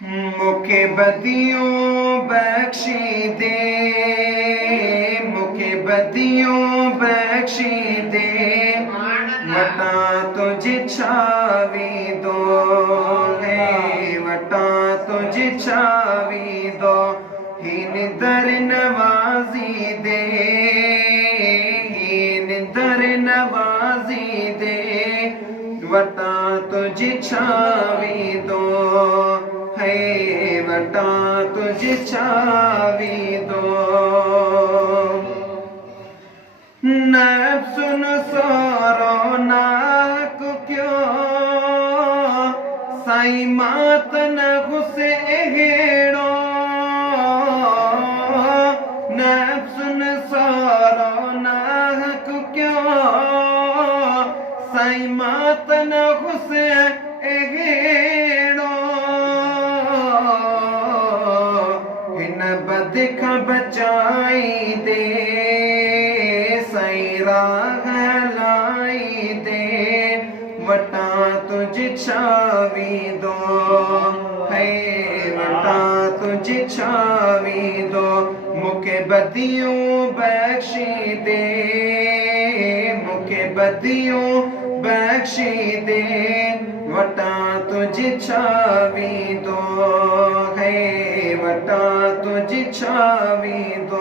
मुखे बदियों बख्शी दे, मुखे बदियों बख्शी दे, वटा तुझ छावी दो है, वटा तुझ छावी दो, हिन दर नवाजी दे, हिन दर नवाजी दे, वटा तुझ छावी दो है, वटा तुझ छावी दो। नफ्सुन सोरो नाक क्यों साई मात न घुसे हेड़ो, नफ्सुन सोरो नाक क्यों साई मात न घुसे हेड़ो, हिन बद खां बचाई दे, सही राह लाई दे, वटा तुझ छावी दो है, वटा तुझ छावी दो, मुखे बदियों बख्शी दे, मुखे बदियों बख्शी दे, वटा तुझ छावी दो है, वटा तुझ छावी दो।